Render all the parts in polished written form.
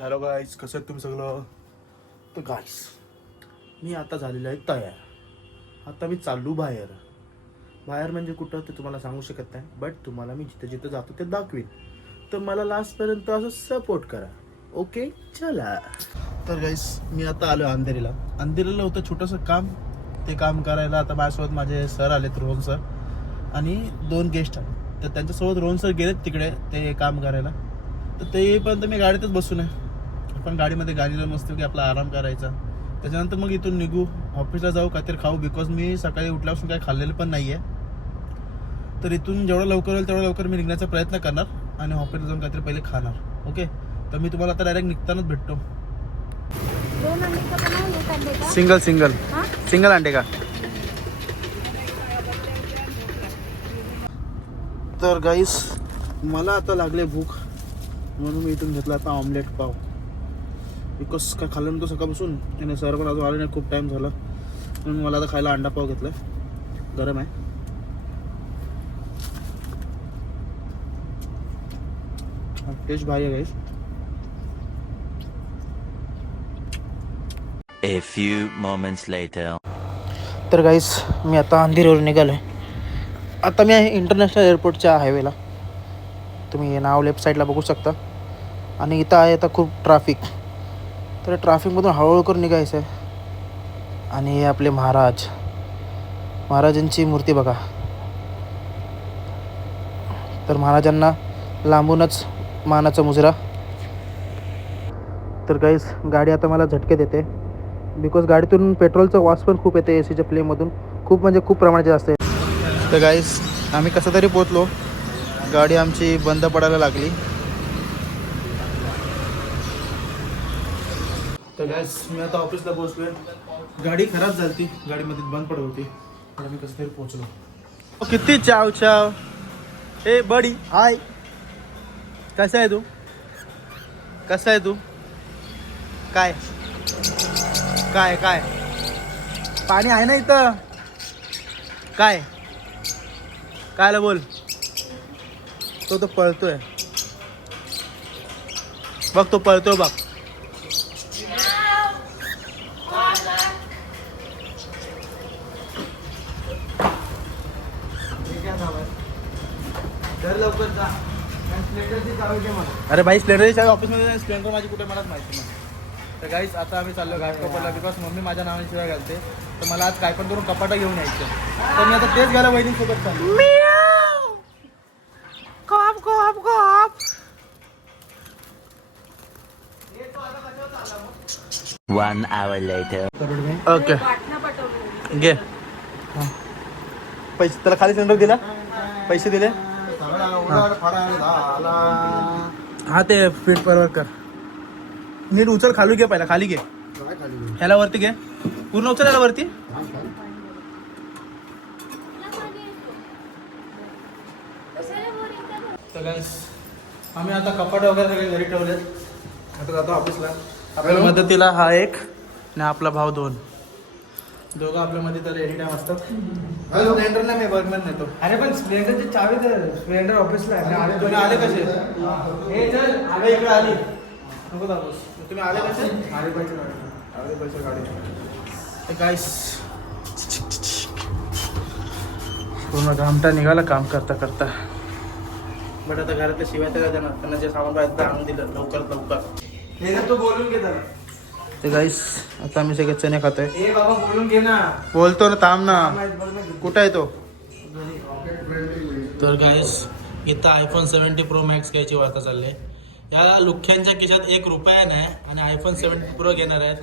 Hello गाईस, कसं आहेत तुम्ही सगळं? तर गाईस, मी आता झालेलं आहे तयार. आता मी चालू बाहेर म्हणजे कुठं ते तुम्हाला सांगू शकत नाही, बट तुम्हाला मी जिथं जिथं जातो ते दाखवीन. तर मला लास्टपर्यंत असं सपोर्ट करा, ओके? चला. तर गाईस, मी आता आलो अंधेरीला होतं छोटंसं काम. ते काम करायला आता माझ्यासोबत माझे सर आलेत, रोहन सर आणि 2 गेस्ट आहेत. तर त्यांच्यासोबत रोहन सर गेलेत तिकडे ते काम करायला. तर ते येईपर्यंत मी गाडीतच बसून आहे. आपण गाडीमध्ये गाडीला मस्त की आपला आराम करायचा. त्याच्यानंतर मग इथून निघू, ऑफिसला जाऊ, काहीतरी खाऊ. बिकॉज मी सकाळी उठल्यापासून काही खाल्लेलं पण नाही आहे. तर इथून जेवढं लवकर होईल तेवढं लवकर मी निघण्याचा प्रयत्न करणार आणि ऑफिसला जाऊन काहीतरी पहिले खाणार. ओके, तर मी तुम्हाला आता डायरेक्ट निघतानाच भेटतो. सिंगल अंडे का? तर गाईस, मला आता लागले भूक, म्हणून मी इथून घेतला आता ऑमलेट पाव. बिकॉज काय खाल्लं नव्हतं सकाळपासून आणि सर पण अजून आले नाही, खूप टाईम झाला. म्हणून मला आता खायला अंडा पाव घेतला. गरम आहे. टेस्ट भारी आहे गाईस. A few moments later. तर गाईस, मी आता अंधेरीवरून निघालो आहे. आता मी आहे इंटरनॅशनल एअरपोर्टच्या हायवेला. तुम्ही नाव लेफ्ट साईडला बघू शकता. आणि इथं आहे आता खूप ट्रॅफिक. तर ट्रॅफिकमधून हळूहळू करून निघायचं आहे. आणि हे आपले महाराजांची मूर्ती बघा. तर महाराजांना लांबूनच मानाचा मुजरा. तर गाईस, गाडी आता मला झटके देते. बिकॉज गाडीतून पेट्रोलचा वास पण खूप येते एसीच्या फ्लेममधून. खूप म्हणजे खूप प्रमाणात जास्त आहे. तर गाईस, आम्ही कसं तरी पोचलो. गाडी आमची बंद पडायला लागली. तर गाईस, मी आता ऑफिसला पोहोचलोय. गाडी खराब झाली, गाडीमध्ये बंद पडत होती. तर आम्ही कसं तरी पोहोचलो. किती चाव चाव. ए बडी, हाय. कसा आहे तू? कसा आहे तू? काय काय काय पाणी आहे ना इथं? काय कायला बोल. तो पळतोय बघ, तो पळतोय बघ. लवकर जा. अरे भाई, स्प्लेंडरची चावी ऑफिसमध्ये. स्प्लेंडर माझी कुठे मलाच माहिती नाही. तर गाईस, आता आम्ही चाललो घाटकोपरला. बिकॉज मम्मी माझ्या नावाने शिवाय घालते. तर मला आज काय पण करून कपाटा घेऊन यायचं. तर मी आता तेच घ्यायला वहिनीसोबत चाललो. 1 hour later. ओके, घे पैसे. त्याला खाली सिलेंडर दिला, पैसे दिले. हा, ते फीट बरोबर कर. नीट उचल, खाली घे. पहिला खाली घे. ह्याला वरती घे. पूर्ण उचल ह्याला वरती. तर गाईस, आम्ही आता कपाट वगैरे सगळे घरी ठेवलेत. आता जातो ऑफिसला. आपल्या मदतीला हा एक आणि आपला भाऊ 2. दोघं आपल्या मध्ये तर एनी टाइम असतात. स्प्लेंडरला मी बर्गमॅन नेतो. अरे पण स्प्लेंडरची चावी तर स्प्लेंडर ऑफिसला आहे. तुम्ही आले कसे? हे चल, आले इकडे आली. नको दाखवूस. तुम्ही आले कसे? आले पैसे गाडी. गाईस, पूर्ण घामटा निघाला काम करता करता. बट आता घरातल्या शिवाय तर देणार. त्यांना जे सामान पाहिजे ते आणून दिलं लवकर. हे तर तू बोलून घे त्याला. ते गाईस, आता आम्ही सगळे चणे खातोय. ए बाबा, बोलून घे ना. बोलतो ना, थांब ना. कुठं आहे तो? तर गाईस, इथं iPhone 70 Pro Max घ्यायची वार्ता चालली आहे. या लुख्यांच्या खिशात 1 रुपया नाही आणि iPhone 70 Pro घेणार आहेत.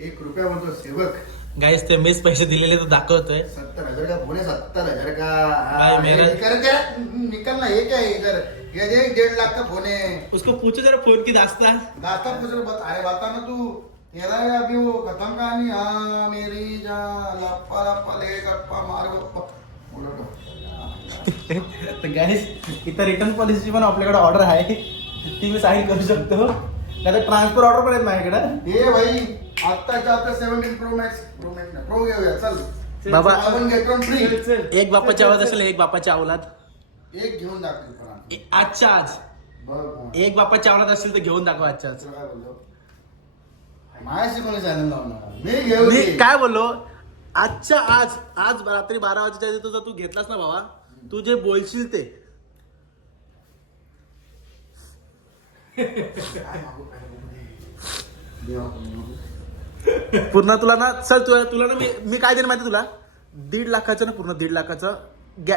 1 रुपया म्हणतो सेवक. गाईस, ते मीच पैसे दिलेले तर दाखवतोय. 70,000 का फोन है? 70,000 का? भाई, मेरा- निकल ना. ये क्या है इधर? ये देख 1.5 लाख का फोन है. उसको पूछो जरा फोन की दास्ता. दास्ता पूछ रहा. अरे बता ना तू. तेरा है अभी वो खत्म कहानी. हाँ मेरी जान लप्पा लप्पा ले गप्पा मार गप्पा. तर गाईस, इथं रिटर्न पॉलिसीची पण आपल्याकडे ऑर्डर आहे. ती मी साईन करू शकतो. नाही तर ट्रान्सफर ऑर्डर पण आहेत माझ्याकडे. ये भाई आत्ताच्या आता 17 प्रो घेऊया. चल बाबा, आपण घेतो फ्री. एक बापाची आवलाद असेल, एक बापाची आवलाद. एक घेऊन दाखव. आजच्या आज बघ एक बाप्पा चावलात असेल तर घेऊन दाखवा आजच्याच. काय बोललो माझ्याशी कोणी चॅनल लावणार मी घेऊ मी काय बोललो आजच्या आज रात्री 12 वाजेच्या आधी तुझा तू घेतलास ना बाबा, तू जे बोलशील ते पूर्ण तुला ना चल तुला ना मी काय देईन माहिती तुला 1.5 लाखाचं ना पूर्ण 1.5 लाखाचं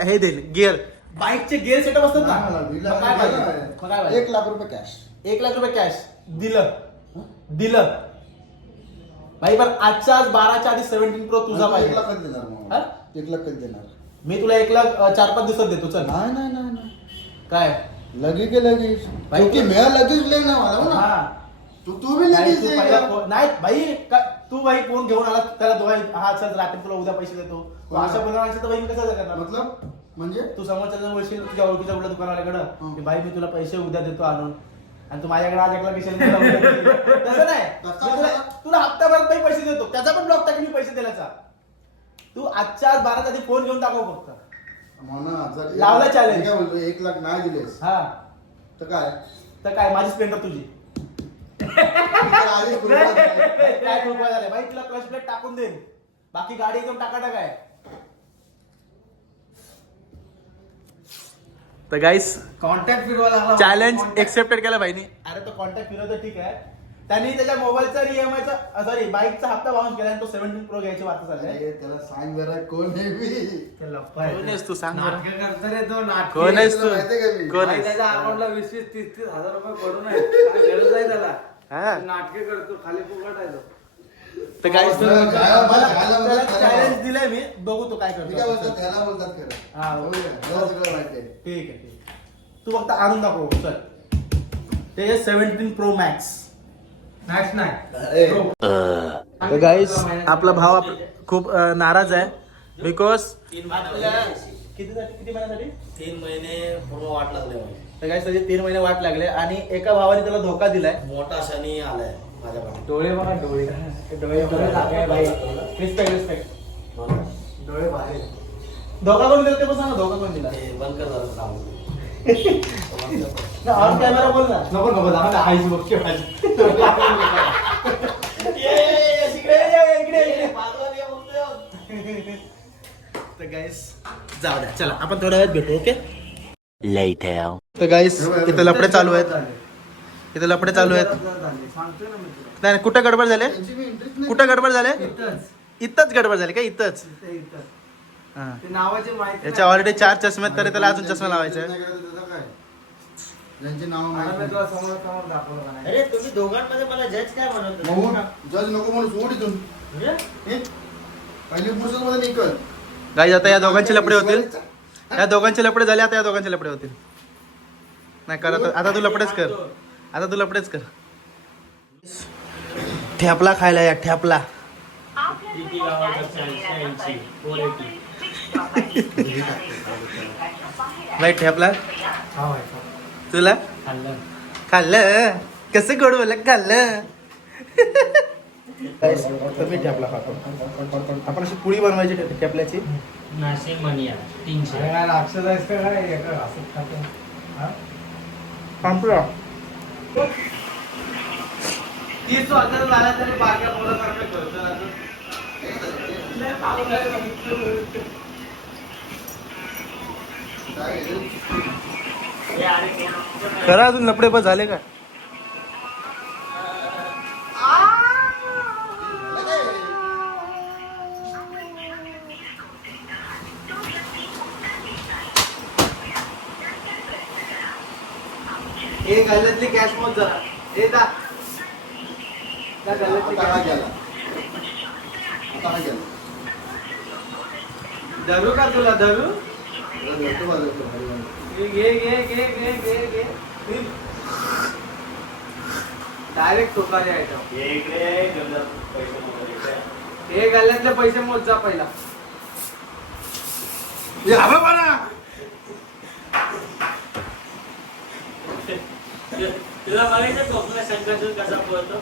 हे देईन गिअर बाईकचे गिअर सेटअप असतात ना मग काय पाहिजे? 1 लाख रुपये कॅश 1 लाख रुपये कॅश दिलं भाई. पण आजच्या आज 12च्या आधी 17 प्रो तुझा 1 पाहिजे. लाख देणार मग हा? 1 लाख देणार मी तुला 1 लाख 4-5 दिवसात देतो. चल नाही काय लगी के लगेच भाई, क्योंकि मैं लगेच लेना वाला हूं ना हा तू भी नाही, लगेच तू लेगा. पहिला फोन नाही भाई तू भाई फोन घेऊन आला त्याला हा चल रात्री तुला उद्या पैसे देतो. तू अशा बोलणार तर भाई मी कसं करणार? मतलब म्हणजे तू समोरच्या बोलशील तुझ्या ओळखीच्या कुठल्या दुकानवाल्याकडं की भाई मी तुला पैसे उद्या देतो आणून आणि तू माझ्याकडे आज 1 लाख तसं नाही. मी तुला हप्ताभरात काही पैसे देतो त्याचा पण ब्लॉक टाक मी पैसे दिल्याचा. तू आजच्या आज 12च्या आधी फोन घेऊन टाकव फक्त. लावला challenge. काय बोलतो 1 लाख नाही दिलेस हा तर काय माझी स्प्लेंडर तुझी आधी पुढे काय रुपये झाले भाई तुला क्लच प्लेट टाकून देईन बाकी गाडी एकदम टाकाटाक आहे. तर गाईस कॉन्टॅक्ट फिरवायला चॅलेंज एक्सेप्टेड केला भाईनी. अरे तो कॉन्टॅक्ट फिरवतो ठीक आहे. त्यांनी त्याच्या मोबाईलचा ईएमआयचा सॉरी बाईकचा हप्ता बाउन्स केला आणि तो 17 प्रो घ्यायची वार्ता चालली आहे. त्याला सांग जरा कोण आहे मी कोण आहेस तू सांग बरं. नाटक करतो रे तो नाटक. कोण आहेस तू माहितीये का मी? कोण भाई, आहेस? त्याच्या अकाउंटला 20-30 हजार रुपये पडून आहे. काय गरज आहे त्याला हा. नाटके करतो खाली फुकट आहे तो. तर गाईस घ्यायला चॅलेंज दिलंय मी बघू तो काय मी काय बोलतात करतो. त्याला बोलतात खरं हा. हो या, त्याला सगळं माहिती आहे ठीक आहे तू फक्त आणून दाखव चल. ते 17 प्रो मॅक्स. मॅक्स नाही. अरे, तर गाईस आपला भाव खूप नाराज आहे बिकॉज किती महिन्यासाठी 3 महिने पूर्ण वाट लागले मला. तर गाईस त्याचे 3 महिने वाट लागले आणि एका भावाने त्याला धोका दिलाय. मोठा शनी आलाय माझ्याकडे. डोळे बघा डोळे डोळे लागले भाई. रिस्पेक्ट डोळे बाहेर. धोका कोण दिला ते पण सांग धोका कोण दिला. ते बंद कर जरा काम. ऑन कॅमेरा बोल ना. नको दादा आईच बघते माझी. तर गाईस जाऊ द्या चला आपण थोड्या वेळात भेटू ओके. Later. तर गाईस इथं लफडे चालू आहेत. इथं लफडे चालू आहेत. सांगतोय ना मी तुला. नाही कुठं गडबड झाले त्यांची मी interest नाही. कुठं गडबड झाले इथंच. इथंच गडबड झाली का इथंच. इथं. हा. ते नावाची माहिती याच्या ऑलरेडी 4 चष्मे आहेत तरी त्याला अजून चष्मा लावायचा आहे. नाही करत त्याचं काय? ज्यांची नावं आता मी माहिती तुला समोर दाखवलं का नाही. अरे तुम्ही दोघांमध्ये मला जज काय म्हणत होते? म्हणून जज नको म्हणून सोड इथून म्हणजे? पहिली पुरुष मध्ये निकल गाईस आता या दोघांचे लफडे होतील. या दोघांचे लफडे झाले आता या दोघांचे लफडे होतील. नाही कर आता तू लफडेच कर. आता तू लफडेच कर. ठेपला खायला या ठेपला. भाई ठेपला हा भाई. तुला खाल्लं. खाल्लं कसं गोड बोल खाल्लं. तर मी ठेपला खातो. आपण अशी पुडी बनवायची ठेपल्याची. नाशिक मनिया 300. अरे काय राक्षस आहेस का काय एका घासात खातो. हा? संपला. 30 वर्षाचा झाला तरी बारक्या मुलासारखं करतो ना तू. खरं अजून लफडे बस झाले का. हे गल्ल्यातली कॅश मोज जरा. हे दा. त्या गल्ल्यातली आता हा cash. गेला आता हा गेला धरू का तुला धरू. जरा धरतो बा, धरतो. हरी हरी. घे. डायरेक्ट टोकाले आयटम. हे गल्ल्यातले पैसे मोज जा पहिला. हे हवा बरा. तुला बघायचं कोकणा संघर्ष कसा पळतो.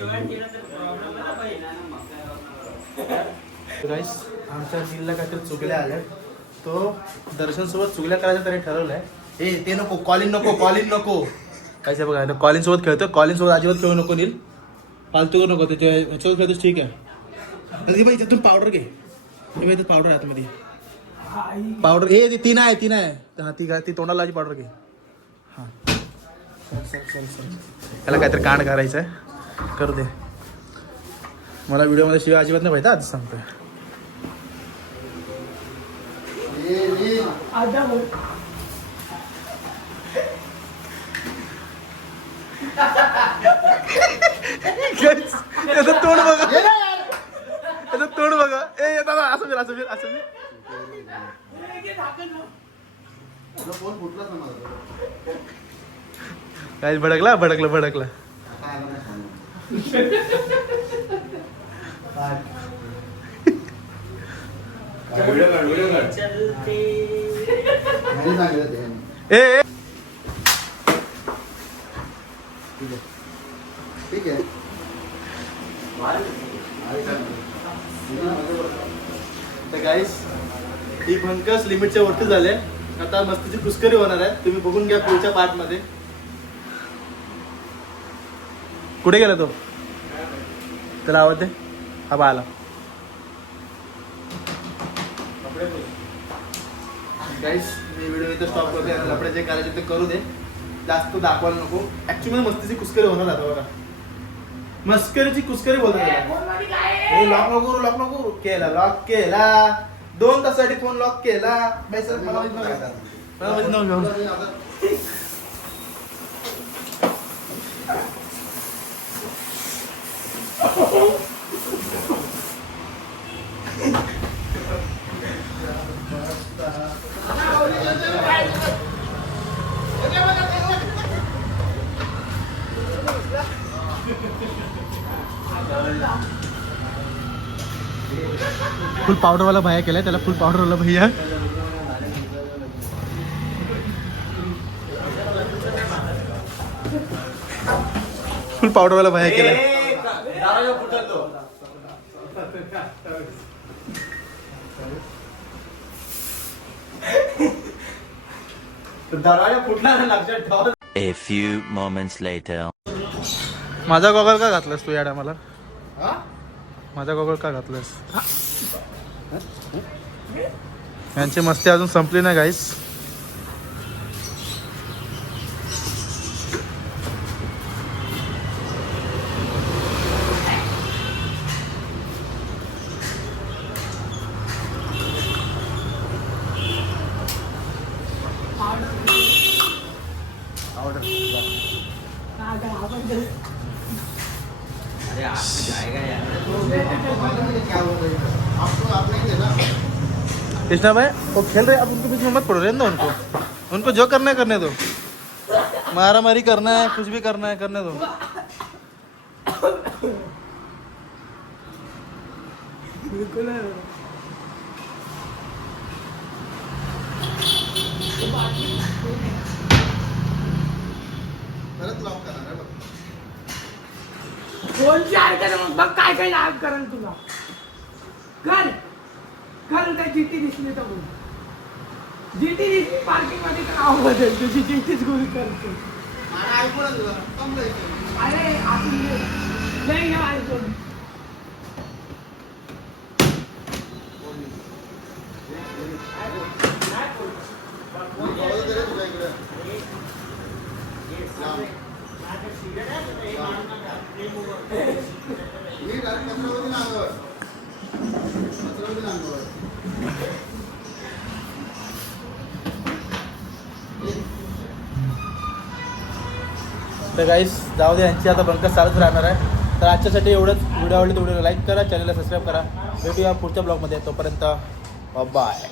डोळ्यात केलं तर प्रॉब्लेम आहे ना बाई. गाईस आमच्या नीलला काहीतरी चुकल्या आल्या. तो दर्शन सोबत चुकल्या करायचं त्याने ठरवलंय. ते नको कॉलिन नको काय बघा कॉलिन सोबत खेळतो. कॉलिन सोबत अजिबात खेळू नको नील. फालतू करू नको. त्याच्या ह्याच्यावर खेळतोस ठीक आहे. अरे बाई त्यातून पावडर घे. हे बाई पावडर आहे आतमध्ये. पावडर ती तीन आहे ती तोंडाला लावायची पावडर घे. हां याला काहीतरी कांड करायचं आहे. करू दे. मला व्हिडिओमध्ये शिवाय अजिबात नाही पाहिजे आज सांगतोय. त्याचं तोंड बघा. त्याचं तोंड बघा. दादा असं फिर. फोन फुटलाच ना माझा. काय भडकला. चलते नाही सांगितलं ते. ए ठीक आहे. तर गाईस ही भंकस लिमिटच्या वरती झाले. आता मस्तीची पुष्करी होणार आहे. तुम्ही बघून घ्या पुढच्या पार्ट मध्ये. कुठे गेला तो? त्याला आवाज दे. हा बा आला. गाईस मी व्हिडिओ इथं स्टॉप करते. आपल्याला जे करायचे ते करू दे. जास्त दाखवायला नको. ऍक्च्युली मस्तीची कुस्करी होणार आता बघा. मस्करीची कुस्करी बोलतात. लॉक नको केला. लॉक केला. 2 तासासाठी फोन लॉक केला. सर मला फुल पावडर वाला भैया केलाय. त्याला फुल पावडर वाला भैया. फुल पावडर वाला भैया केलाय. दरवाजा फुटला ना लक्षात ठेवा. A few moments later. माझा गॉगल का घातलास तू या टायमाला? माझा गॉगल का घातलास? यांची मस्ती अजून संपली नाही गाईस. अरे आप जाएगा यार. क्या हो गई? आपको आप नहीं थे ना. कृष्णा भाई वो खेल रहे. अब उनके बीच में मत पड़ो. रहने दो उनको जो करना है करने दो. मारा मारी करना है कुछ भी करना है करने दो. परत लॉक करणार आहे बघ. फोनची ऐकायला मग बघ काय लाभ करण तुला. कर काय जीटी दिसली तर बोल. जीटी दिसली पार्किंग मध्ये तर नाव बदल. तुझी जीटीच गोळी करतो. मला ऐकूनच दिलं. कमलं इथे. अरे आपण नाही घ्या ऐकून. कोण बोलत आहे रे तुझ्या इकडे? मी डायरेक्ट कचरावरती ना अंगावर. तर गाईस जाऊ दे. यांची आता बंकस चालूच राहणार आहे. तर आजच्यासाठी एवढंच. व्हिडिओ आवडली तर व्हिडिओला लाईक करा. चॅनलला सबस्क्राईब करा. भेटूया पुढच्या ब्लॉगमध्ये. तोपर्यंत बाय.